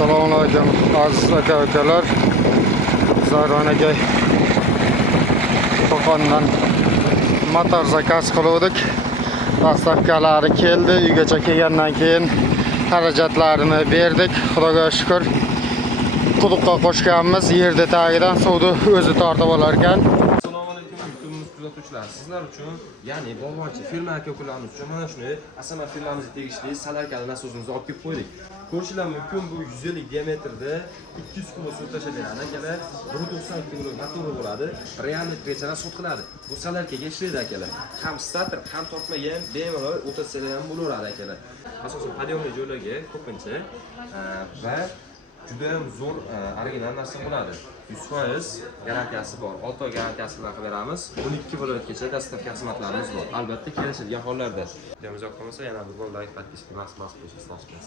Assalomu alaykum aziz aka-ukalar. Zarvan aka Qo'qondan motor zakaz qildik. Dastavkalari keldi. Uygacha kelgandan keyin xarajatlarini berdik. Xudoga shukr. Quduqqa qo'shganmiz. Yerda tagidan suvni o'zi tortib olar ekan. Assalomu alaykum kuzatuvchilar. Sizlar uchun, ya'ni bog'bonchi firma aka-ukalarimiz uchun mana shuni Asama firmamizga tegishli salarkali nasosimizni olib kelib qo'ydik. Ko'rishlar mumkin, bu 100 lik diametrda 200 kg suv tashlaydigan akalar, 190 kg motori bo'ladi, realniy prechana sut qiladi. Bu salarkaga ishlaydi akalar. Ham starter, ham tortmaga ham bemalol o'tsalar ham bo'laveradi akalar. Asosan podiyomli joylarga ko'pincha va juda ham zo'r original narsa bo'ladi. 100% garantiyasi bor. 6 oy garantiyasi bilan qilib beramiz. 12 viloyatgacha dostavka xizmatlarimiz bor. Albatta kelishadigan hollarda. Videomiz yoqqansa yana bir gol like, podpiska, mas qo'shish tashkil.